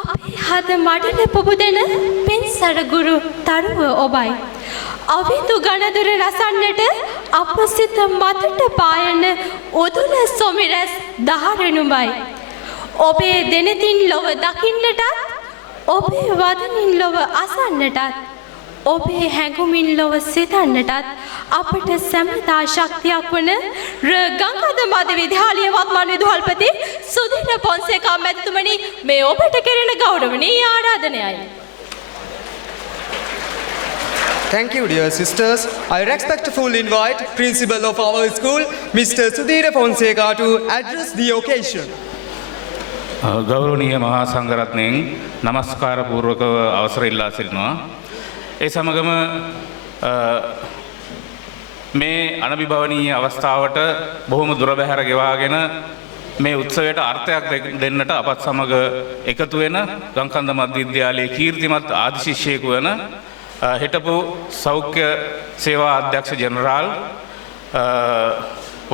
අපේ හද මඩල පුබුදෙන පින්සර ගුරු තරුව ඔබයි. අවිතු ගණදුර රසන්නට අප සිත මතට පායන උදුල සොමිරැස් දහරෙනුබයි. ඔබේ දෙනතින් ලොව දකින්නටත් ඔබේ වදනින් ලොව අසන්නටත් ඔබේ හැඟුමින් ලොව සිතන්නටත් අපට සැමතා ශක්තියක් වන ගංගද මද විද්‍යාලීය වත්මන් විදුහල්පති සුධිර පොන්සේකා මැතිතුමනි මේ ඔබට කෙරෙන ගෞරවනීය ආරාධනයයි. Thank you, dear sisters. I respectfully invite Principal of our school, Mr. Sudhira Fonseca, to address the occasion. ගෞරවනීය මහා සංඝරත්නයන් নমස්කාර පූර්වකව අවසර ඉල්ලා සිටිනවා. ඒ සමගම මේ අනබිභවනීය අවස්ථාවට බොහොම දුර බැහැර ගෙවාගෙන මේ උත්සවයට අර්ථයක් දෙන්නට අපත් සමග එකතු වෙන ගංකන්ද මධ්‍යවිද්‍යාලයේ කීර්තිමත් ආදි ශිෂ්‍යයෙකු වන හිටපු සෞඛ්‍ය සේවා අධ්‍යක්ෂ ජෙනරාල්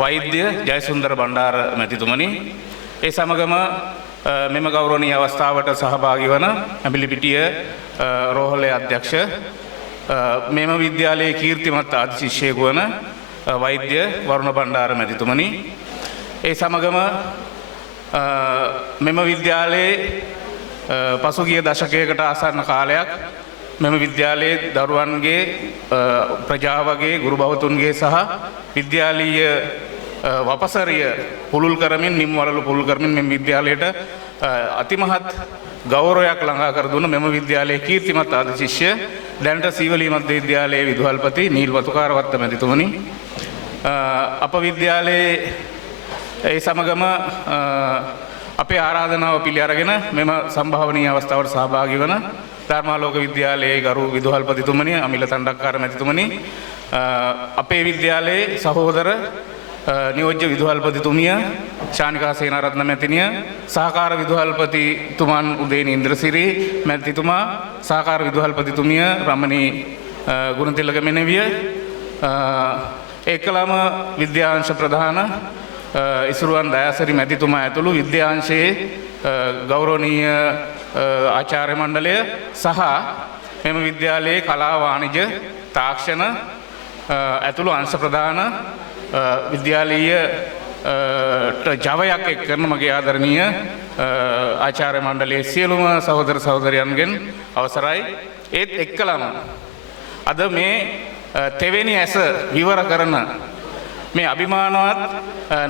වෛද්‍ය ජයසුන්දර බණ්ඩාර මැතිතුමනි, ඒ සමගම මෙම ගෞරවනීය අවස්ථාවට සහභාගී වන ඇඹිලිපිටිය රෝහලේ අධ්‍යක්ෂ මෙම විද්‍යාලයේ කීර්තිමත් ආදි ශිෂ්‍යයෙකු වන වෛද්‍ය වරුණ බණ්ඩාර මැතිතුමනි, ඒ සමගම මෙම විද්‍යාලයේ පසුගිය දශකයකට ආසන්න කාලයක් මෙම විද්‍යාලයේ දරුවන්ගේ ප්‍රජාවගේ ගුරු භවතුන්ගේ සහ විද්‍යාලීය වපසරිය පුළුල් කරමින් නිම්වලලු පුළුල් කරමින් මෙම විද්‍යාලයට අතිමහත් ගෞරවයක් ළඟා කර දුන්න මෙම විද්‍යාලයේ කීර්තිමත් ආදි ශිෂ්‍ය දැනට සීවලී මධ්‍ය විද්‍යාලයේ විදුහල්පති නීල් වතුකාරවත්ත මැතිතුමනි, අප විද්‍යාලයේ ඒ සමගම අපේ ආරාධනාව පිළි අරගෙන මෙම සම්භාවනීය අවස්ථාවට සහභාගී වන ධර්මාලෝක විද්‍යාලයේ ගරු විදුහල්පතිතුමනි අමිල තණ්ඩක්කාර මැතිතුමනි, අපේ විද්‍යාලයේ සහෝදර නියෝජ්‍ය විදුහල්පතිතුමිය ශානිකා සේනාරත්න මැතිණිය, සහකාර විදුහල්පතිතුමන් උදේනි ඉන්ද්‍රසිරි මැතිතුමා, සහකාර විදුහල්පතිතුමිය රමණී ගුණතිලක මෙනවිය, ඒකලම විද්‍යාංශ ප්‍රධාන ඉසුරුවන් දයාසිරි මැතිතුමා ඇතුළු විද්‍යාංශයේ ගෞරවනීය ආචාර්ය මණ්ඩලය සහ මෙම විද්‍යාලයේ කලා වාණිජ තාක්ෂණ ඇතුළු අංශ ප්‍රධාන විද්‍යාලීය ජවයක් එක් කරන මගේ ආදරණීය ආචාර්ය මණ්ඩලයේ සියලුම සහෝදර සහෝදරයන්ගෙන් අවසරයි. ඒත් එක්කලම අද මේ තෙවෙනි ඇස විවර කරන මේ අභිමානවත්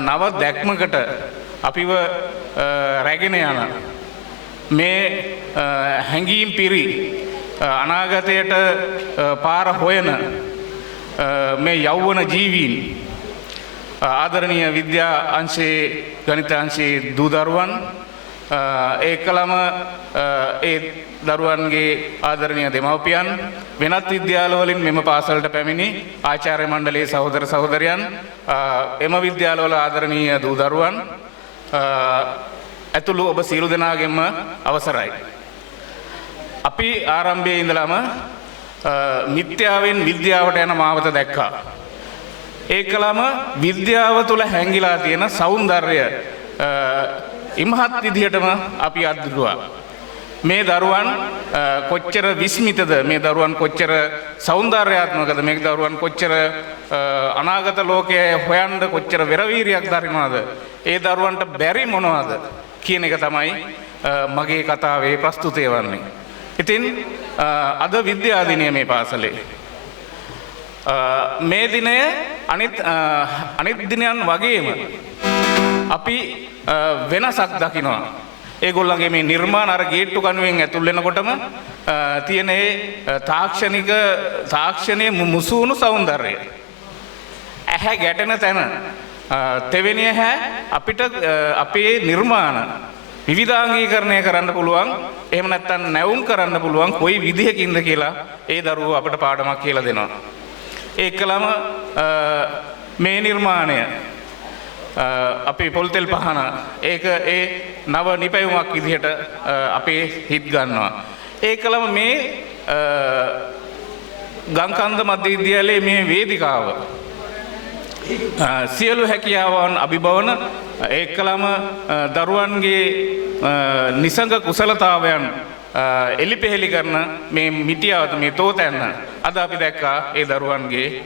නව දැක්මකට අපිව රැගෙන යන මේ හැඟීම් පිරි අනාගතයට පාර හොයන මේ යෞවන ජීවීන්, ආදරණීය විද්‍යා අංශයේ ගණිත අංශයේ දූ දරුවන්, ඒකලම ඒ දරුවන්ගේ ආදරණීය දෙමව්පියන්, වෙනත් විද්‍යාලවලින් මෙම පාසලට පැමිණි ආචාර්ය මණ්ඩලයේ සහෝදර සහෝදරයන්, එම විද්‍යාලවල ආදරණීය දූ දරුවන් ඇතුළු ඔබ සියලු දෙනාගෙන්ම අවසරයි. අපි ආරම්භයේ ඉඳලම මිත්‍යාවෙන් විද්‍යාවට යන මාවත දැක්කා. ඒකලම විද්‍යාව තුළ හැංගිලා තියෙන සෞන්දර්ය ඉමහත් විදිහටම අපි අත්දුටුවා. මේ දරුවන් කොච්චර විස්මිතද, මේ දරුවන් කොච්චර සෞන්දර්යාත්මකද, මේ දරුවන් කොච්චර අනාගත ලෝකයේ හොයන්න කොච්චර වෙරවීරියක් දරිනවද, ඒ දරුවන්ට බැරි මොනවද කියන එක තමයි මගේ කතාවේ ප්‍රස්තුතය වන්නේ. ඉතින් අද විද්‍යා දිනය මේ පාසලේ. මේ දිනය අනිත් දිනයන් වගේම අපි වෙනසක් දකිනවා. ඒගොල්ලන්ගේ මේ නිර්මාණ අර ගේට්ටු කණුවෙන් ඇතුල් වෙනකොටම තියෙන ඒ තාක්ෂණයේ මුසුණු සෞන්දර්යය. ඇහැ ගැටෙන තැන තෙවෙනි ඇහැ අපිට අපේ නිර්මාණ විවිධාංගීකරණය කරන්න පුළුවන්, එහෙම නැත්නම් නැවුම් කරන්න පුළුවන් කොයි විදිහකින්ද කියලා ඒ දරුවෝ අපට පාඩමක් කියලා දෙනවා. ඒකලම මේ නිර්මාණය අපේ පොල්තෙල් පහන ඒක ඒ නව නිපැයුමක් විදිහට අපේ හිත් ගන්නවා. ඒකලම මේ ගංකන්ද මධ්‍ය විද්‍යාලයේ මේ වේදිකාව සියලු හැකියාවන් අභිභවන ඒකලම දරුවන්ගේ නිසංග කුසලතාවයන් එලිපෙහෙලි කරන මේ මිටියාවත මේ තෝතැන්න අද අපි දැක්කා ඒ දරුවන්ගේ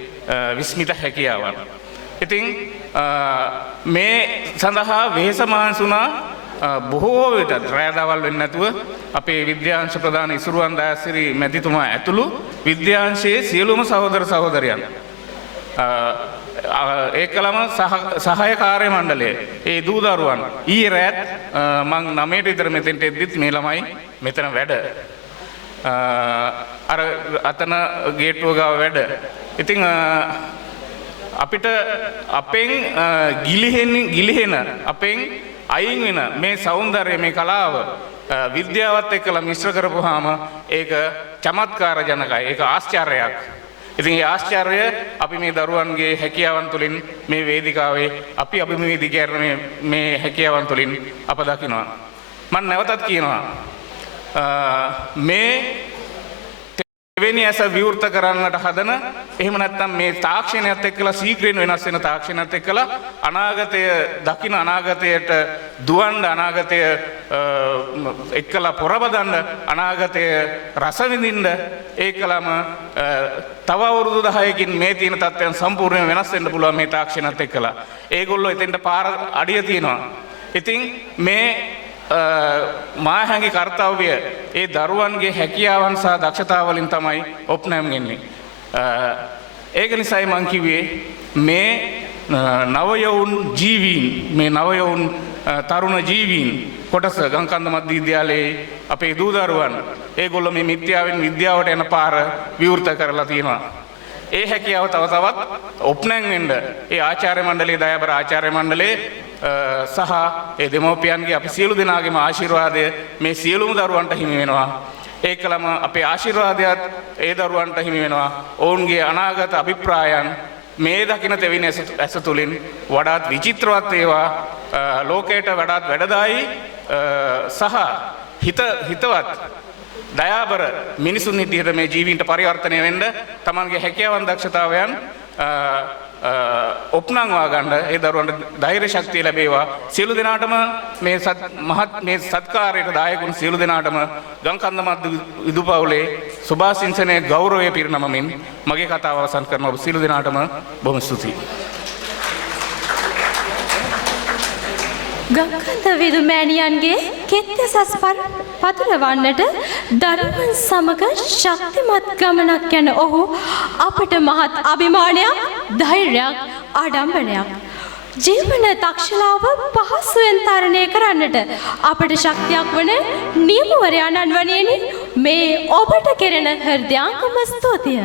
විස්මිත හැකියාවන්. ඉතින් මේ සඳහා වෙහෙස මහන්සුණා බොහෝ විට රැදවල් වෙන්නේ නැතුව අපේ විද්‍යාංශ ප්‍රධාන ඉසුරුවන් දයාසිරි මැතිතුමා ඇතුළු විද්‍යාංශයේ සියලුම සහෝදර සහෝදරයන් ඒකලම සහාය කාර්ය මණ්ඩලය ඒ දූ දරුවන් ඊයේ රැත් මං 9ට විතර මෙතෙන්ට එද්දිත් මේ ළමයි මෙතන වැඩ අර අතන ගේට්ටුව ගාව වැඩ. ඉතින් අපිට අපෙන් ගිලිහෙන අපෙන් අයින් වෙන මේ සෞන්දර්යය මේ කලාව විද්‍යාවත් එක්කලා මිශ්‍ර කරපුවාම ඒක චමත්කාර ජනකයි. ඒක ආශ්චර්යයක්. ඉතින් ඒ ආශ්චර්යය අපි මේ දරුවන්ගේ හැකියාවන් තුළින් මේ වේදිකාවේ අපි අභිමුඛීදී කරන මේ හැකියාවන් තුළින් අප දකිනවා. මම නැවතත් කියනවා මේ වෙනි ඇස විවෘත කරන්නට හදන එහෙම නැත්නම් මේ තාක්ෂණයත් එක්කලා ශීඝ්‍රයෙන් වෙනස් වෙන තාක්ෂණයත් එක්කලා අනාගතය දකින්න අනාගතයට දුවන්න අනාගතය එක්කලා පොරබදන්න අනාගතය රස විඳින්න ඒකලම තව අවුරුදු 10කින් මේ තියෙන තත්ත්වයන් සම්පූර්ණයෙන් වෙනස් වෙන්න පුළුවන් මේ තාක්ෂණයත් එක්කලා. ඒගොල්ලෝ එතෙන්ට පාර අඩිය තියනවා. ඉතින් මේ මාහැඟි කර්තව්‍ය ඒ දරුවන්ගේ හැකියාවන් සහ දක්ෂතාවලින් තමයි ඔප්නෑම් වෙන්නේ. ඒක නිසායි මං කිව්වේ මේ නවයවුන් ජීවීන් මේ නවයවුන් තරුණ ජීවීන් කොටස ගංකන්ද මධ්‍ය විද්‍යාලයේ අපේ දූ දරුවන් ඒගොල්ලෝ මේ මිත්‍යාවෙන් විද්‍යාවට යන පාර විවෘත කරලා තියෙනවා. ඒ හැකියාව තව තවත් ඔප්නෑම් වෙන්න ඒ ආචාර්ය මණ්ඩලයේ දයාබර ආචාර්ය මණ්ඩලයේ සහ ඒ දෙමෝපියන්ගේ අපි සියලු දෙනාගේම ආශිර්වාදය මේ සියලුම දරුවන්ට හිමි වෙනවා. ඒකලම අපේ ආශිර්වාදයත් ඒ දරුවන්ට හිමි වෙනවා. ඔවුන්ගේ අනාගත අභිප්‍රායන් මේ දකින තෙවින ඇස තුළින් වඩාත් විචිත්‍රවත් ඒවා ලෝකයට වඩාත් වැඩදායි සහ හිතවත් දයාබර මිනිසුන් හිටියට මේ ජීවීන්ට පරිවර්තනය වෙන්න තමන්ගේ හැකියාවන් දක්ෂතාවයන් ඔප්නංවා ගන්න ඒ දරුවන්ට ධෛර්ය ශක්තිය ලැබේවා. සියලු දෙනාටම මේ සත්කාරයට දායකුන් සියලු දෙනාටම ගංකන්ද මධ්‍ය විදුපවුලේ සුභාසිංසනයේ ගෞරවය පිරිනමමින් මගේ කතාව අවසන් කරන ඔබ සියලු දෙනාටම බොහොම ස්තුතියි. ගංකන්ද විදු මෑණියන්ගේ කෙත්යසස් පතුරවන්නට දරුවන් සමග ශක්තිමත් ගමනක් යන ඔහු අපට මහත් අභිමානයක්, ධෛර්යයක්, ආඩම්බරයක්. ජීවන දක්ෂලාව පහසුවෙන් තරණය කරන්නට අපට ශක්තියක් වන නියමවරයාණන් වනේනින් මේ ඔබට කෙරෙන හෘදයාංගම ස්තුතිය.